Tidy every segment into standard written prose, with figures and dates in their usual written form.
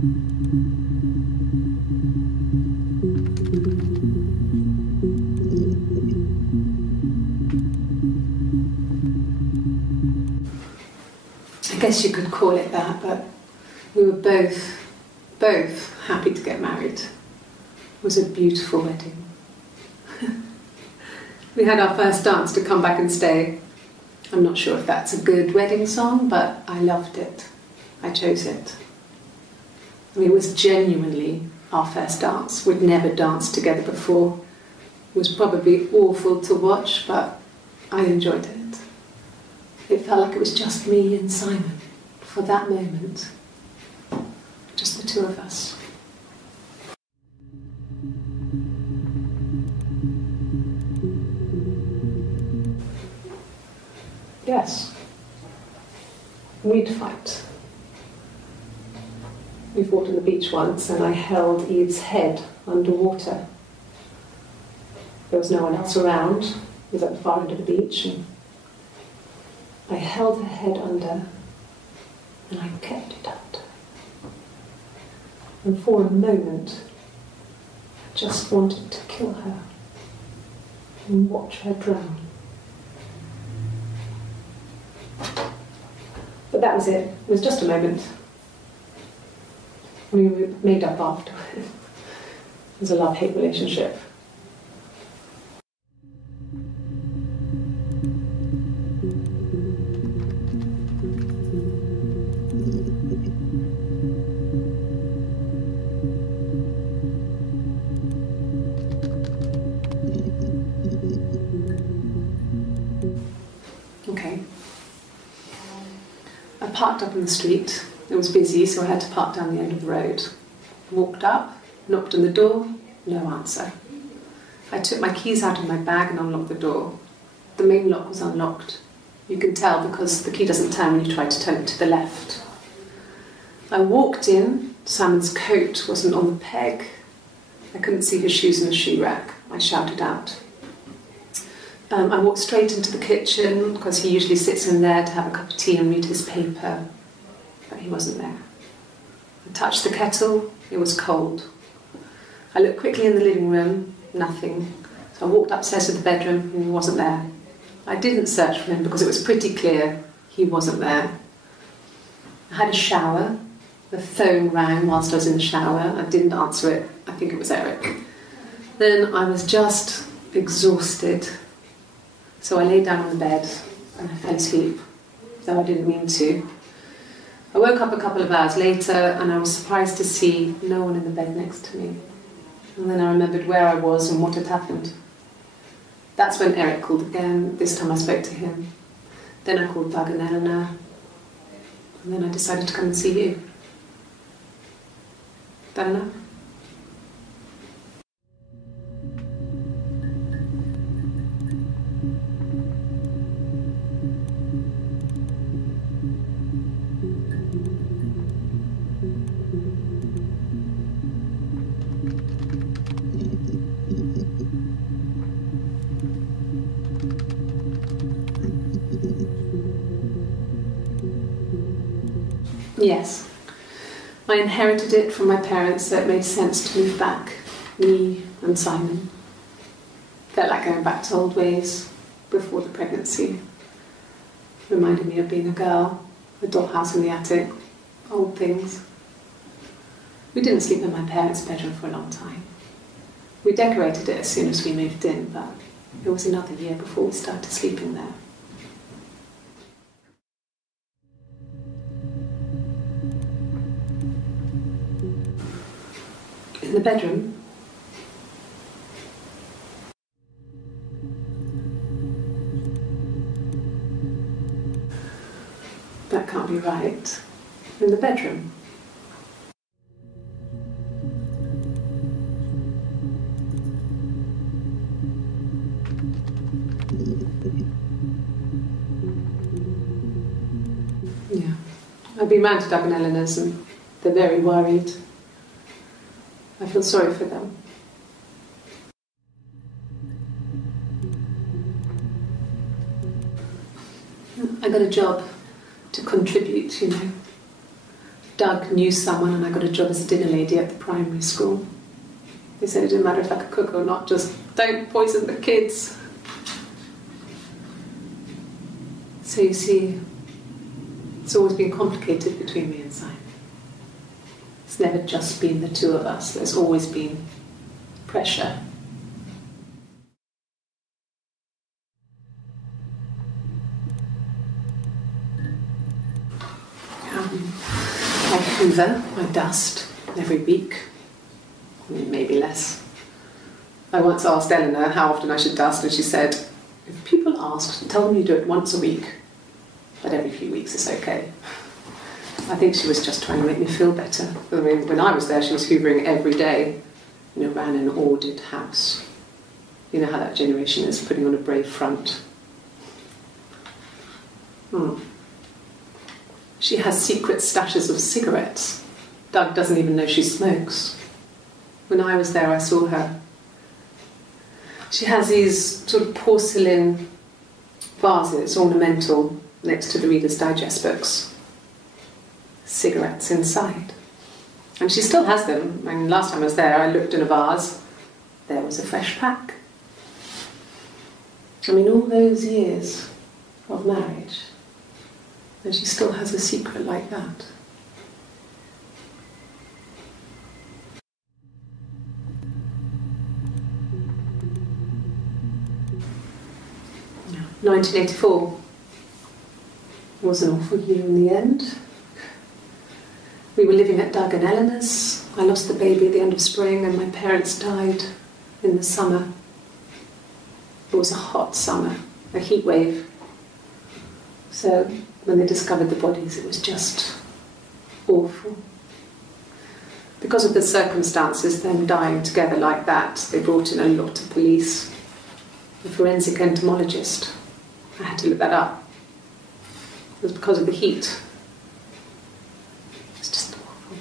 I guess you could call it that, but we were both happy to get married. It was a beautiful wedding. We had our first dance to Come Back and Stay. I'm not sure if that's a good wedding song, but I loved it. I chose it. I mean, it was genuinely our first dance. We'd never danced together before. It was probably awful to watch, but I enjoyed it. It felt like it was just me and Simon for that moment. Just the two of us. Yes, we'd fight. We fought on the beach once and I held Eve's head underwater. There was no one else around. It was at the far end of the beach. And I held her head under and I kept it under. And for a moment, I just wanted to kill her and watch her drown. But that was it. It was just a moment. We made up afterwards. It was a love-hate relationship. Okay. I parked up on the street. It was busy, so I had to park down the end of the road. Walked up, knocked on the door, no answer. I took my keys out of my bag and unlocked the door. The main lock was unlocked. You can tell because the key doesn't turn when you try to turn it to the left. I walked in. Simon's coat wasn't on the peg. I couldn't see his shoes in the shoe rack. I shouted out. I walked straight into the kitchen because he usually sits in there to have a cup of tea and read his paper, but he wasn't there. I touched the kettle, it was cold. I looked quickly in the living room, nothing. So I walked upstairs to the bedroom and he wasn't there. I didn't search for him because it was pretty clear he wasn't there. I had a shower, the phone rang whilst I was in the shower. I didn't answer it, I think it was Eric. Then I was just exhausted. So I lay down on the bed and I fell asleep, though I didn't mean to. I woke up a couple of hours later and I was surprised to see no one in the bed next to me. And then I remembered where I was and what had happened. That's when Eric called again. This time I spoke to him. Then I called Doug and Eleanor. And then I decided to come and see you. That enough? Yes. I inherited it from my parents, so it made sense to move back, me and Simon. Felt like going back to old ways before the pregnancy. Reminded me of being a girl, a dollhouse in the attic, old things. We didn't sleep in my parents' bedroom for a long time. We decorated it as soon as we moved in, but it was another year before we started sleeping there. In the bedroom, that can't be right. In the bedroom. Yeah, I've been round to Doug and Eleanor's and they're very worried. I feel sorry for them. I got a job to contribute, you know. Doug knew someone and I got a job as a dinner lady at the primary school. They said it didn't matter if I could cook or not, just don't poison the kids. So you see, it's always been complicated between me and Simon. It's never just been the two of us, there's always been pressure. I hoover, I dust every week, maybe less. I once asked Eleanor how often I should dust, and she said, if people ask, tell them you do it once a week, but every few weeks is okay. I think she was just trying to make me feel better. I mean, when I was there, she was hoovering every day, ran an ordered house. You know how that generation is, putting on a brave front. She has secret stashes of cigarettes. Doug doesn't even know she smokes. When I was there, I saw her. She has these sort of porcelain vases, ornamental, next to the Reader's Digest books. Cigarettes inside. And she still has them. I mean, last time I was there, I looked in a vase. There was a fresh pack. I mean, all those years of marriage, and she still has a secret like that. Yeah. 1984 was an awful year in the end. We were living at Doug and Eleanor's. I lost the baby at the end of spring and my parents died in the summer. It was a hot summer, a heat wave. So when they discovered the bodies, it was just awful. Because of the circumstances, them dying together like that, they brought in a lot of police. A forensic entomologist. I had to look that up. It was because of the heat. It's just awful.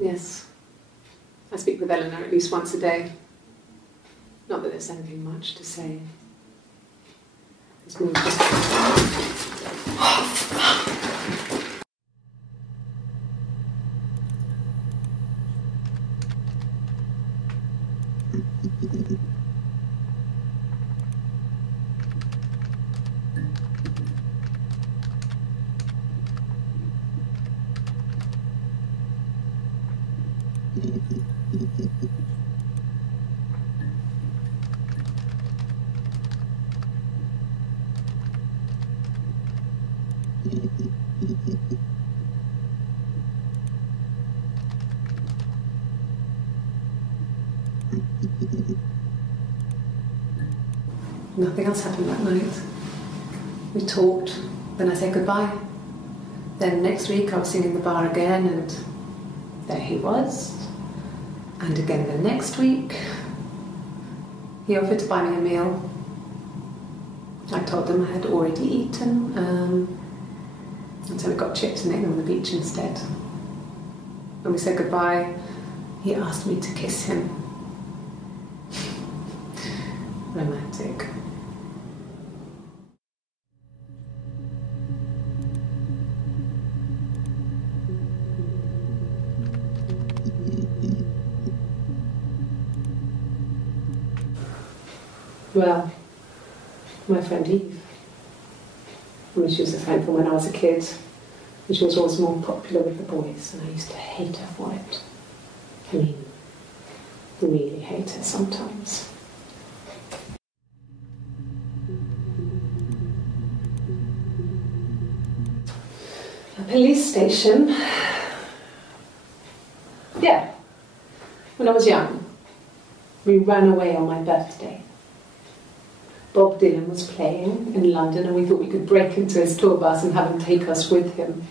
Yes. I speak with Eleanor at least once a day. Not that there's anything much to say. It's more just... Nothing else happened that night. We talked, then I said goodbye. Then next week I was singing in the bar again and there he was. And again the next week, he offered to buy me a meal. I told him I had already eaten, and so we got chips and ate them on the beach instead. When we said goodbye, he asked me to kiss him. Romantic. Well, my friend Eve. I mean, she was a friend from when I was a kid, and she was always more popular with the boys, and I used to hate her for it. I mean, really hate her sometimes. A police station. Yeah, when I was young, we ran away on my birthday. Bob Dylan was playing in London and we thought we could break into his tour bus and have him take us with him.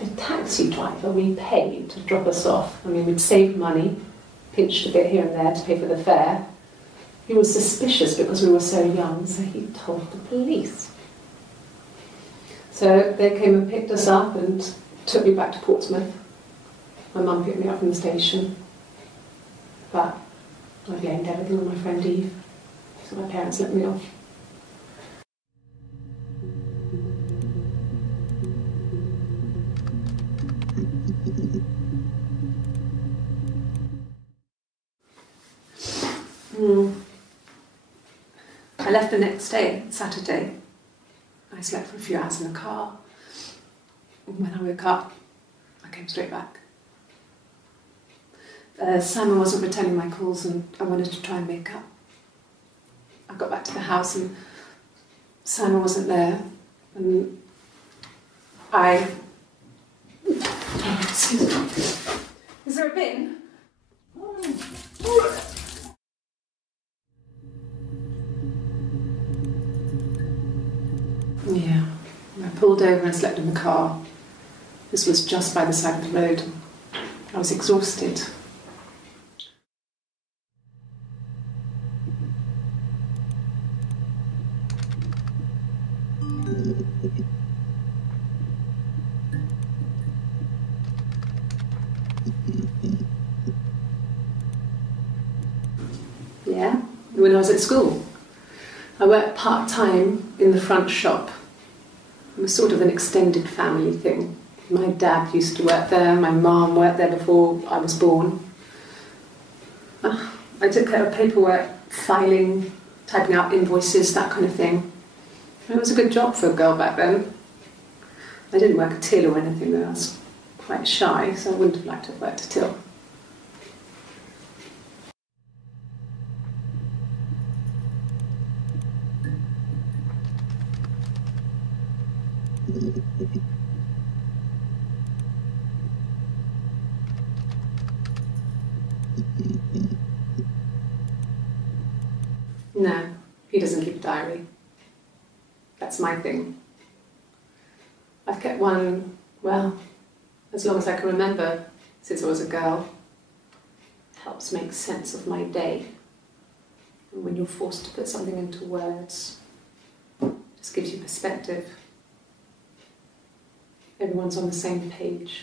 The taxi driver we paid to drop us off, I mean, we'd saved money, pinched a bit here and there to pay for the fare. He was suspicious because we were so young, so he told the police. So they came and picked us up and took me back to Portsmouth. My mum picked me up from the station, but I blamed everything on my friend Eve, so my parents let me off. I left the next day, Saturday. I slept for a few hours in the car. When I woke up, I came straight back. Simon wasn't returning my calls and I wanted to try and make up. I got back to the house and Simon wasn't there, and excuse me. Is there a bin? Yeah, I pulled over and slept in the car. This was just by the side of the road. I was exhausted. Yeah, when I was at school. I worked part-time in the front shop. It was sort of an extended family thing. My dad used to work there, my mum worked there before I was born. I took care of paperwork, filing, typing out invoices, that kind of thing. It was a good job for a girl back then. I didn't work a till or anything though, I was quite shy, so I wouldn't have liked to have worked a till. No, he doesn't keep a diary. That's my thing. I've kept one, well, as long as I can remember, since I was a girl. It helps make sense of my day. And when you're forced to put something into words, it just gives you perspective. Everyone's on the same page.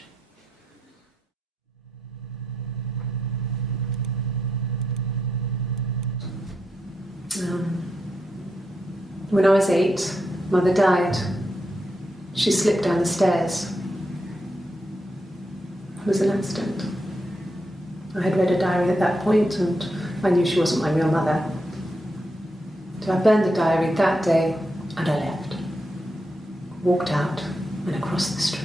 When I was 8, Mother died. She slipped down the stairs. It was an accident. I had read a diary at that point and I knew she wasn't my real mother. So I burned the diary that day and I left. Walked out and across the street.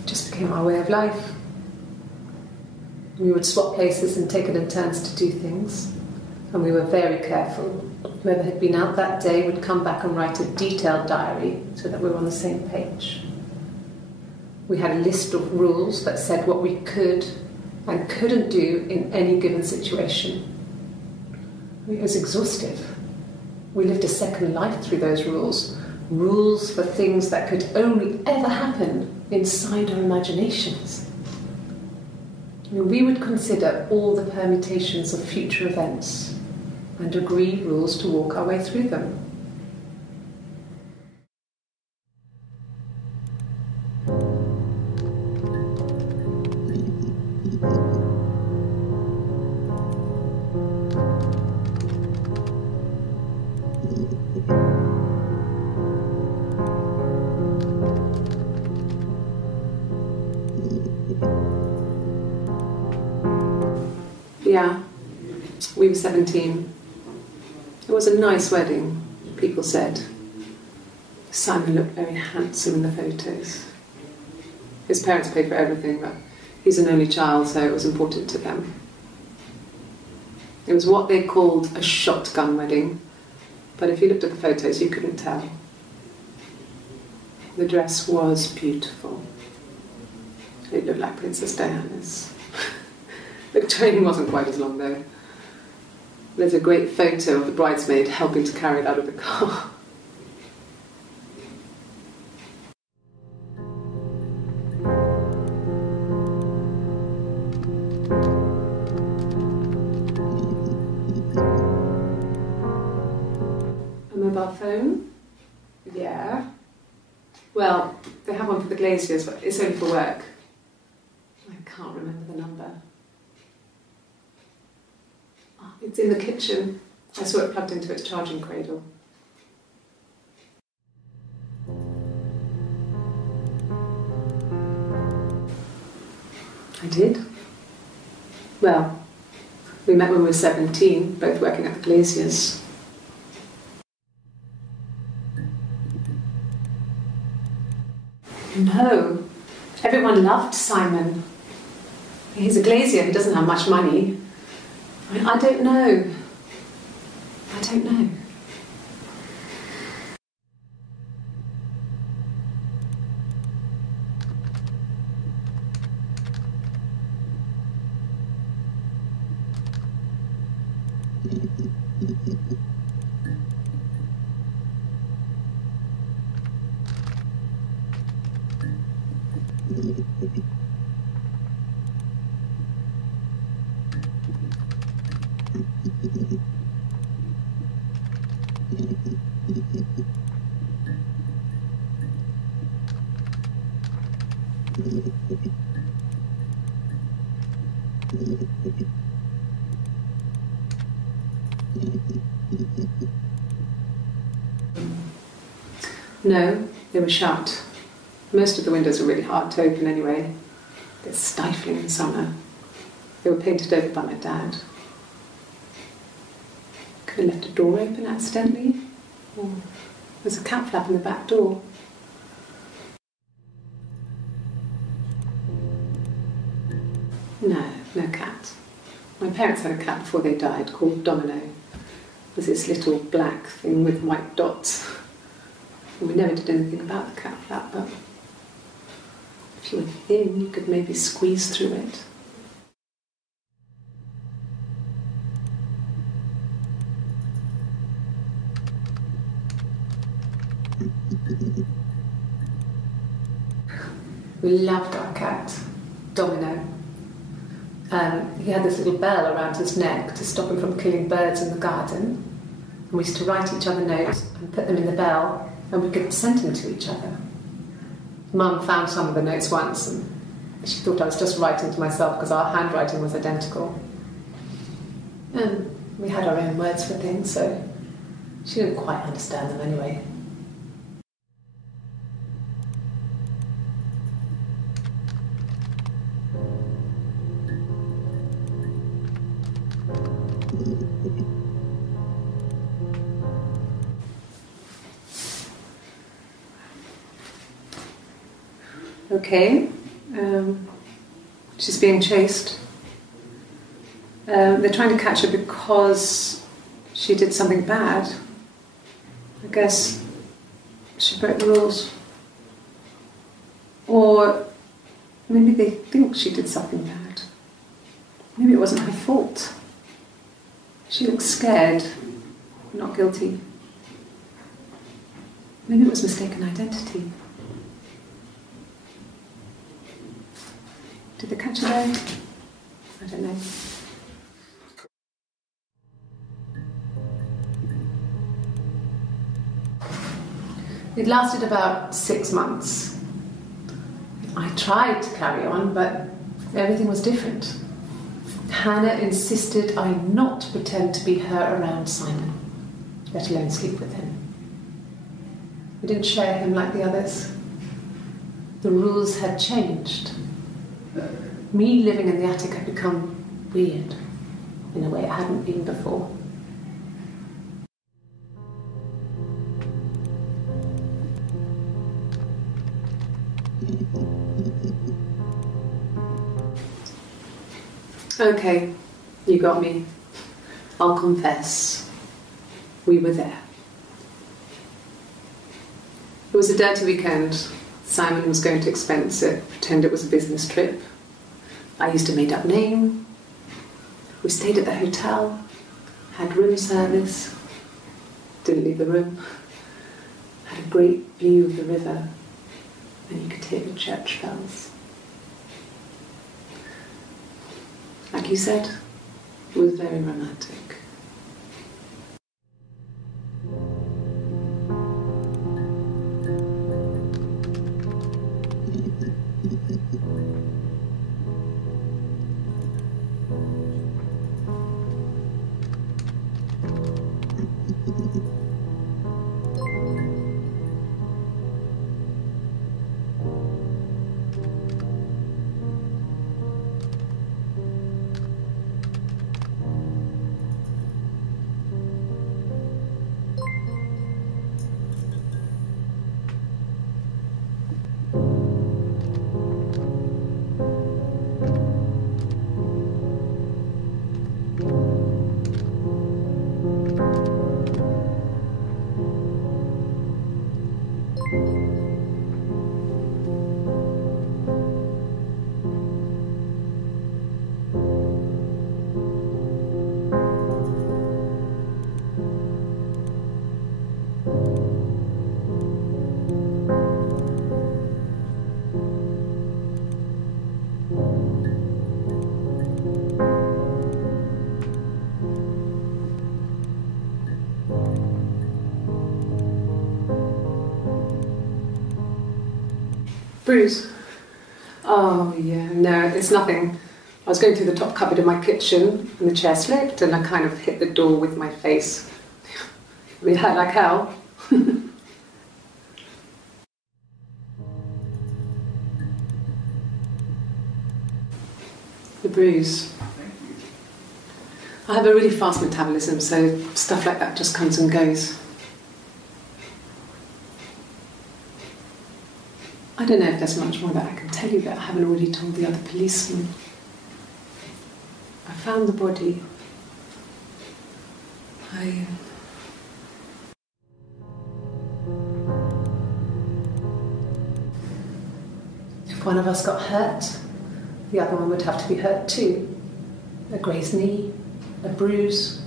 It just became our way of life. We would swap places and take it in turns to do things. And we were very careful. Whoever had been out that day would come back and write a detailed diary so that we were on the same page. We had a list of rules that said what we could and couldn't do in any given situation. It was exhaustive. We lived a second life through those rules. Rules for things that could only ever happen inside our imaginations. We would consider all the permutations of future events and agree rules to walk our way through them. Yeah, we were 17. It was a nice wedding, people said. Simon looked very handsome in the photos. His parents paid for everything, but he's an only child, so it was important to them. It was what they called a shotgun wedding, but if you looked at the photos, you couldn't tell. The dress was beautiful. It looked like Princess Diana's. The train wasn't quite as long though. There's a great photo of the bridesmaid helping to carry it out of the car. mobile phone? Yeah. Well, they have one for the glaziers, but it's only for work. I can't remember the number. Oh, it's in the kitchen. I saw it plugged into its charging cradle. I did. Well, we met when we were 17, both working at the glaziers. No, everyone loved Simon. He's a glazier, he doesn't have much money. I mean, I don't know. I don't know. No, they were shut. Most of the windows were really hard to open anyway. They're stifling in summer. They were painted over by my dad. Could have left a door open accidentally. Or there's a cat flap in the back door. No, no cat. My parents had a cat before they died called Domino. It was this little black thing with white dots. And we never did anything about the cat flap, but if you were thin, you could maybe squeeze through it. We loved our cat, Domino. He had this little bell around his neck to stop him from killing birds in the garden. And we used to write each other notes and put them in the bell, and we could send them to each other. Mum found some of the notes once, and she thought I was just writing to myself because our handwriting was identical. And we had our own words for things, so she didn't quite understand them anyway. Okay, she's being chased. They're trying to catch her because she did something bad. I guess she broke the rules. Or maybe they think she did something bad. Maybe it wasn't her fault. She looks scared, not guilty. Maybe it was mistaken identity. Did they catch her there? I don't know. It lasted about 6 months. I tried to carry on, but everything was different. Hannah insisted I not pretend to be her around Simon, let alone sleep with him. We didn't share him like the others. The rules had changed. Me living in the attic had become weird in a way it hadn't been before. Okay, you got me. I'll confess. We were there. It was a dirty weekend. Simon was going to expense it, pretend it was a business trip. I used a made-up name. We stayed at the hotel, had room service, didn't leave the room, had a great view of the river, and you could hear the church bells. Like you said, it was very romantic. Bruise? Oh yeah, no, it's nothing. I was going through the top cupboard in my kitchen and the chair slipped and I kind of hit the door with my face. I mean, it hurt like hell. The bruise. I have a really fast metabolism, so stuff like that just comes and goes. I don't know if there's much more that I can tell you that I haven't already told the other policemen. I found the body. If one of us got hurt, the other one would have to be hurt too. A grazed knee, a bruise.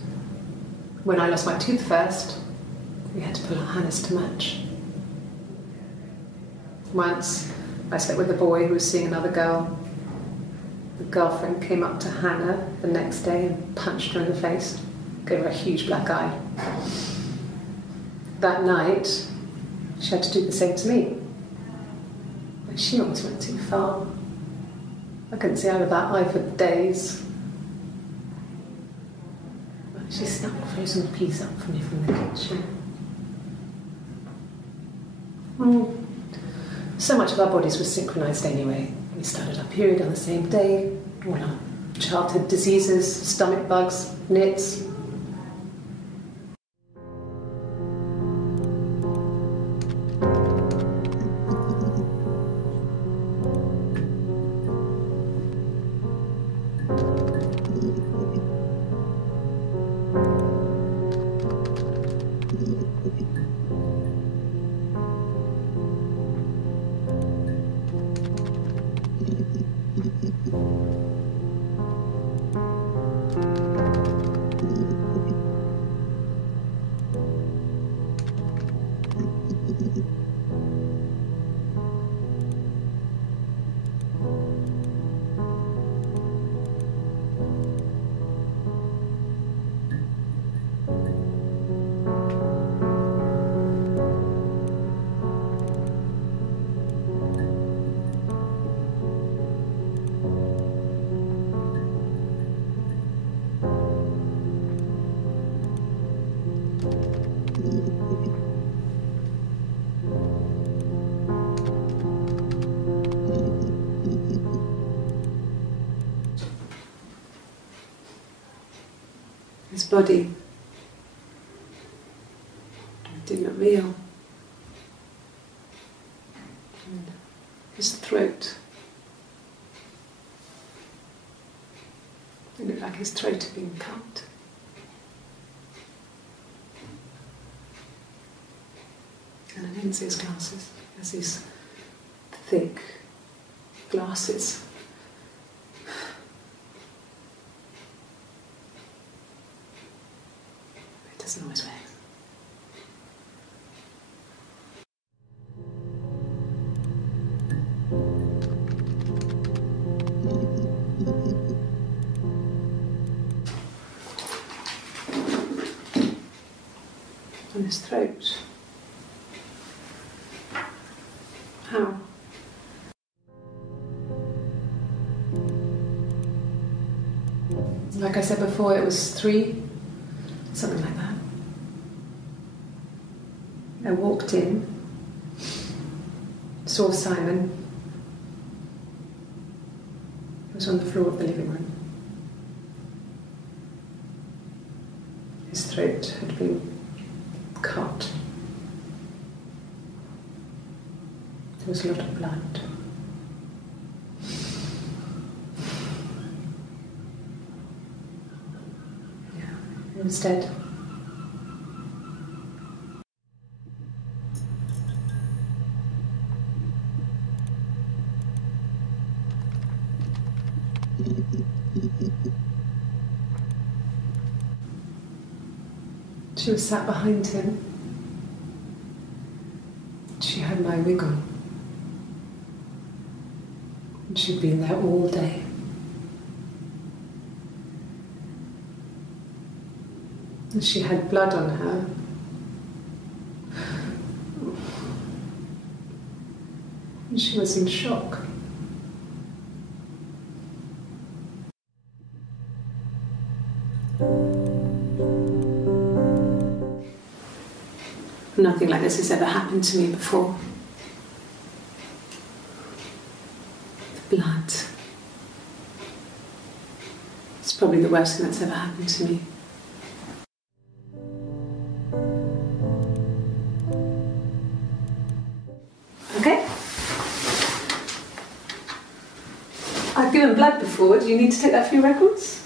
When I lost my tooth first, we had to pull our harness to match. Once, I slept with a boy who was seeing another girl. The girlfriend came up to Hannah the next day and punched her in the face, gave her a huge black eye. That night, she had to do the same to me. But she almost went too far. I couldn't see out of that eye for days. She snuck frozen peas up for me from the kitchen. So much of our bodies were synchronised anyway. We started our period on the same day, all our childhood diseases, stomach bugs, nits. His body didn't look real. And his throat, it looked like his throat had been cut. And I didn't see his glasses. He has these thick glasses. It doesn't always work. On his throat. How? Like I said before, it was 3, something like that. I walked in, saw Simon. He was on the floor of the living room. His throat had been cut. There was a lot of blood. Yeah, he was dead. She was sat behind him. She had my wig on. And she'd been there all day. And she had blood on her. And she was in shock. Nothing like this has ever happened to me before. The blood. It's probably the worst thing that's ever happened to me. Okay. I've given blood before. Do you need to take that for your records?